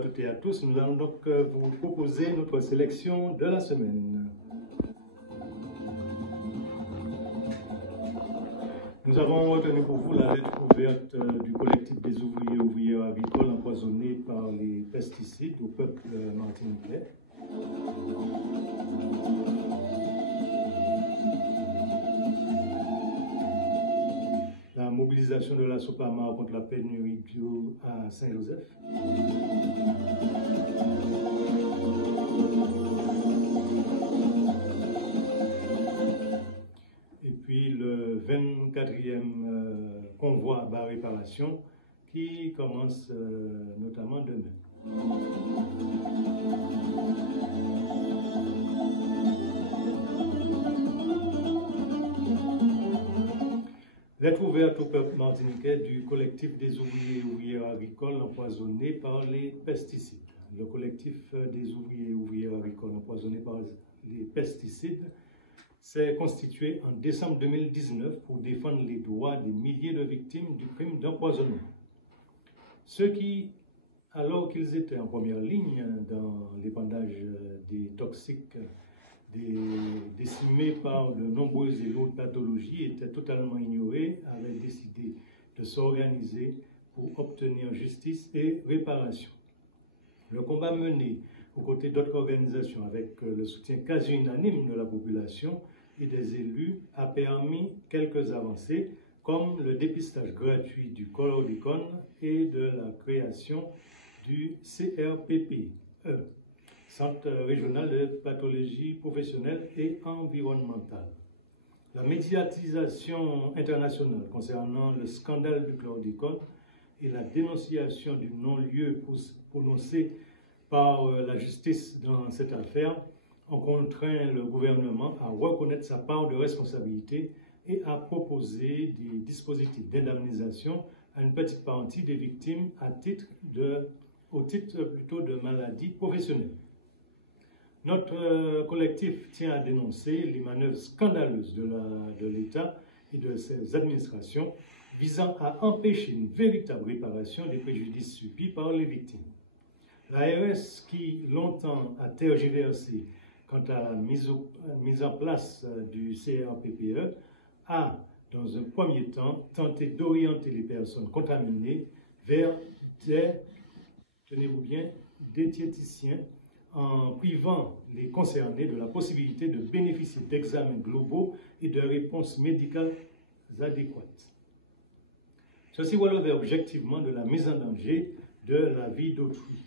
à toutes et à tous. Nous allons donc vous proposer notre sélection de la semaine. Nous avons retenu pour vous la lettre ouverte du collectif des ouvriers et ouvrières agricoles empoisonnés par les pesticides au peuple martiniquais. La mobilisation de la SOPAMA contre la pénurie bio à Saint-Joseph. Et puis le 24e convoi à réparation qui commence notamment demain. Lettre ouverte au peuple martiniquais du collectif des ouvriers et ouvrières agricoles empoisonnés par les pesticides. Le collectif des ouvriers et ouvrières agricoles empoisonnés par les pesticides s'est constitué en décembre 2019 pour défendre les droits des milliers de victimes du crime d'empoisonnement. Ceux qui, alors qu'ils étaient en première ligne dans l'épandage des toxiques décimés par de nombreuses et lourdes pathologies, étaient totalement ignorés, avaient décidé de s'organiser pour obtenir justice et réparation. Le combat mené aux côtés d'autres organisations avec le soutien quasi unanime de la population et des élus a permis quelques avancées comme le dépistage gratuit du chlordécone et de la création du CRPPE, Centre régional de pathologie professionnelle et environnementale. La médiatisation internationale concernant le scandale du chlordécone et la dénonciation du non-lieu prononcé par la justice dans cette affaire ont contraint le gouvernement à reconnaître sa part de responsabilité et à proposer des dispositifs d'indemnisation à une petite partie des victimes au titre plutôt de maladies professionnelles. Notre collectif tient à dénoncer les manœuvres scandaleuses de l'État et de ses administrations visant à empêcher une véritable réparation des préjudices subis par les victimes. L'ARS, qui longtemps a tergiversé quant à la mise en place du CRPPE, a, dans un premier temps, tenté d'orienter les personnes contaminées vers tenez-vous bien, des diététiciens, en privant les concernés de la possibilité de bénéficier d'examens globaux et de réponses médicales adéquates. Ceci relevait objectivement de la mise en danger de la vie d'autrui.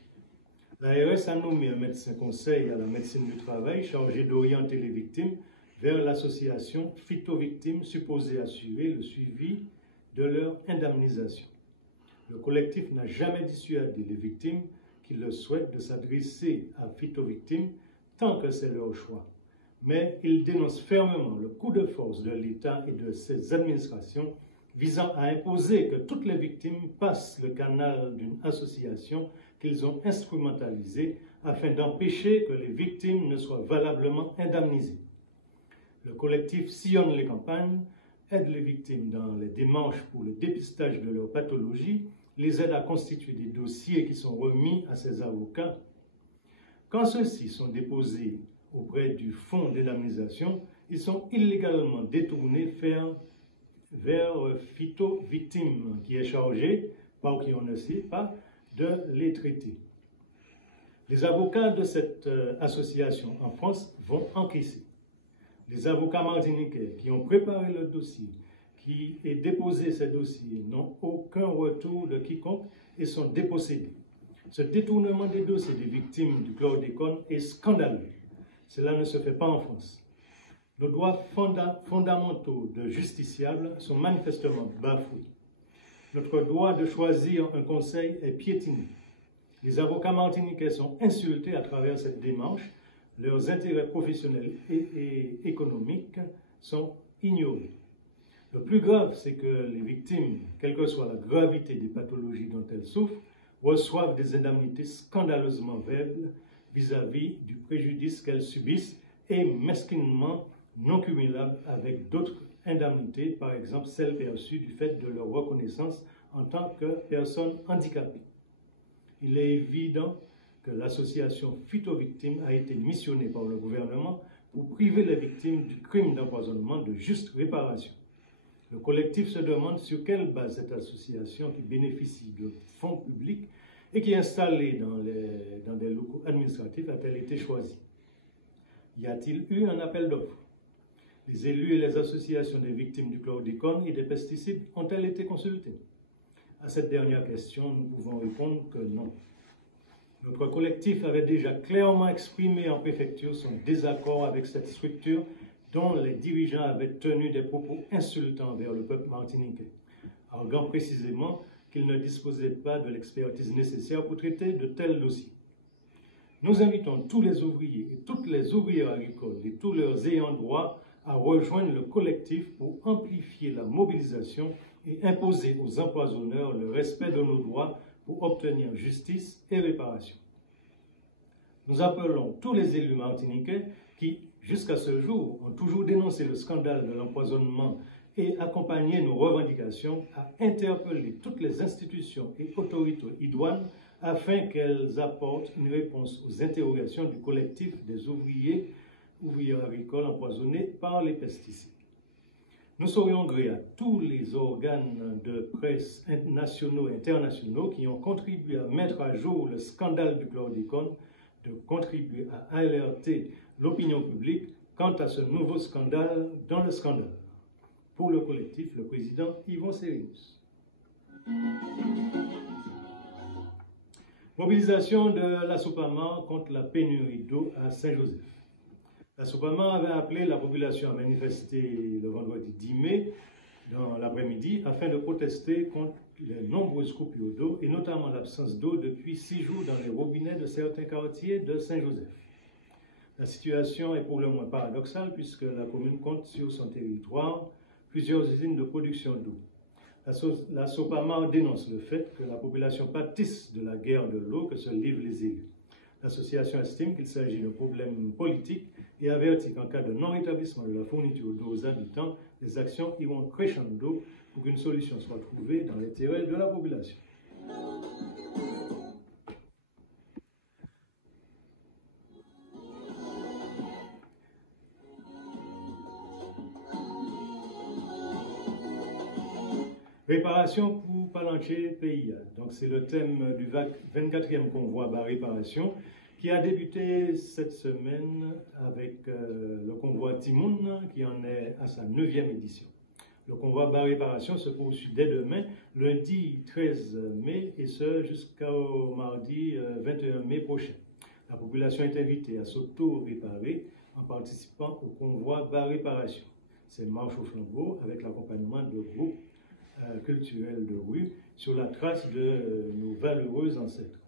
L'ARS a nommé un médecin conseil à la médecine du travail chargé d'orienter les victimes vers l'association Phytovictimes supposée assurer le suivi de leur indemnisation. Le collectif n'a jamais dissuadé les victimes qui le souhaitent de s'adresser à Phytovictimes tant que c'est leur choix. Mais il dénonce fermement le coup de force de l'État et de ses administrations visant à imposer que toutes les victimes passent le canal d'une association qu'ils ont instrumentalisée afin d'empêcher que les victimes ne soient valablement indemnisées. Le collectif sillonne les campagnes, aide les victimes dans les démarches pour le dépistage de leur pathologie, les aide à constituer des dossiers qui sont remis à ses avocats. Quand ceux-ci sont déposés auprès du fonds d'indemnisation, ils sont illégalement détournés vers Phytovictimes, qui est chargé, par qui on ne sait pas, de les traiter. Les avocats de cette association en France vont encaisser. Les avocats martiniquais qui ont préparé le dossier, qui ont déposé ces dossiers, n'ont aucun retour de quiconque et sont dépossédés. Ce détournement des dossiers des victimes du chlordécone est scandaleux. Cela ne se fait pas en France. Nos droits fondamentaux de justiciables sont manifestement bafoués. Notre droit de choisir un conseil est piétiné. Les avocats martiniquais sont insultés à travers cette démarche. Leurs intérêts professionnels et économiques sont ignorés. Le plus grave, c'est que les victimes, quelle que soit la gravité des pathologies dont elles souffrent, reçoivent des indemnités scandaleusement faibles vis-à-vis du préjudice qu'elles subissent et mesquinement non cumulables avec d'autres indemnités, par exemple celles perçues du fait de leur reconnaissance en tant que personnes handicapées. il est évident que l'association Phytovictimes a été missionnée par le gouvernement pour priver les victimes du crime d'empoisonnement de juste réparation. Le collectif se demande sur quelle base cette association qui bénéficie de fonds publics et qui est installée dans des locaux administratifs a-t-elle été choisie? Y a-t-il eu un appel d'offres? Les élus et les associations des victimes du chlordécone et des pesticides ont-elles été consultés? À cette dernière question, nous pouvons répondre que non. Notre collectif avait déjà clairement exprimé en préfecture son désaccord avec cette structure dont les dirigeants avaient tenu des propos insultants vers le peuple martiniquais, arguant précisément qu'ils ne disposaient pas de l'expertise nécessaire pour traiter de tels dossiers. Nous invitons tous les ouvriers et toutes les ouvrières agricoles et tous leurs ayants droit à rejoindre le collectif pour amplifier la mobilisation et imposer aux empoisonneurs le respect de nos droits pour obtenir justice et réparation. Nous appelons tous les élus martiniquais qui, jusqu'à ce jour, ont toujours dénoncé le scandale de l'empoisonnement et accompagné nos revendications à interpeller toutes les institutions et autorités idoines afin qu'elles apportent une réponse aux interrogations du collectif des ouvrières agricoles empoisonnés par les pesticides. Nous serions gré à tous les organes de presse nationaux et internationaux qui ont contribué à mettre à jour le scandale du chlordécone, de contribuer à alerter l'opinion publique quant à ce nouveau scandale dans le scandale. Pour le collectif, le président Yvon Sérius. Mobilisation de la Soupama contre la pénurie d'eau à Saint-Joseph. La Soupama avait appelé la population à manifester le vendredi 10 mai dans l'après-midi afin de protester contre les nombreuses coupures d'eau et notamment l'absence d'eau depuis 6 jours dans les robinets de certains quartiers de Saint-Joseph. La situation est pour le moins paradoxale puisque la commune compte sur son territoire plusieurs usines de production d'eau. La Soupama dénonce le fait que la population pâtisse de la guerre de l'eau que se livrent les élus. L'association estime qu'il s'agit d'un problème politique et avertit qu'en cas de non-rétablissement de la fourniture d'eau aux habitants, les actions iront crescendo pour qu'une solution soit trouvée dans l'intérêt de la population. Réparation pour Palanché PIA. Donc c'est le thème du 24e convoi bas réparation qui a débuté cette semaine avec le convoi Timoun qui en est à sa 9e édition. Le convoi bas réparation se poursuit dès demain, lundi 13 mai et ce jusqu'au mardi 21 mai prochain. La population est invitée à s'auto-réparer en participant au convoi bas réparation. C'est marche au flambeau avec l'accompagnement de groupes culturels de rue sur la trace de nos valeureux ancêtres.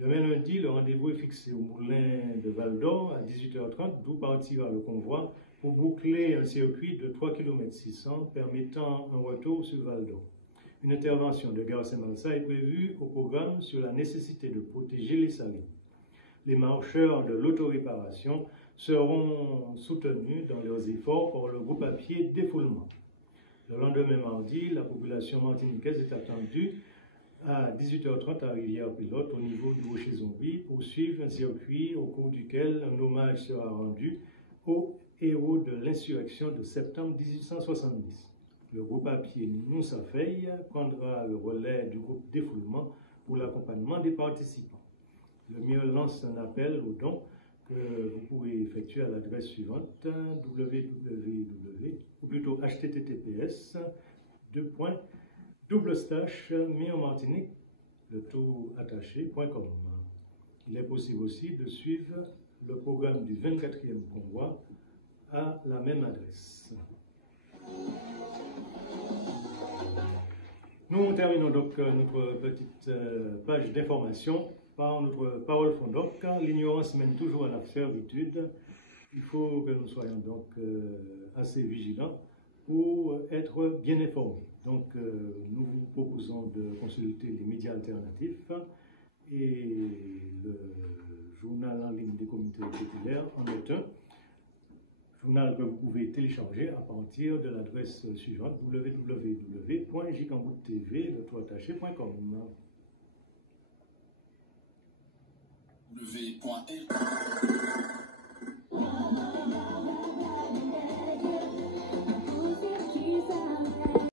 Demain lundi, le rendez-vous est fixé au moulin de Val d'Or à 18h30, d'où partira le convoi pour boucler un circuit de 3 km 600 permettant un retour sur Val d'Or. Une intervention de Gare Saint-Malsa est prévue au programme sur la nécessité de protéger les salines. Les marcheurs de l'autoréparation seront soutenus dans leurs efforts par le groupe à pied Défoulement. Le lendemain mardi, la population martiniquaise est attendue à 18h30 à Rivière-Pilote au niveau du Rocher-Zombie pour suivre un circuit au cours duquel un hommage sera rendu aux héros de l'insurrection de septembre 1870. Le groupe à pied Moussa Faye prendra le relais du groupe Défoulement pour l'accompagnement des participants. Le MIE lance un appel aux dons que vous pourrez effectuer à l'adresse suivante https://miermartinique, le tout attaché.com. Il est possible aussi de suivre le programme du 24e convoi à la même adresse. Nous terminons donc notre petite page d'information par notre parole fondoc. L'ignorance mène toujours à la servitude. Il faut que nous soyons donc assez vigilants pour être bien informés. Donc nous vous proposons de consulter les médias alternatifs et le journal en ligne des communautés populaires en est un. Journal que vous pouvez télécharger à partir de l'adresse suivante www.jicambouttv.com. www.l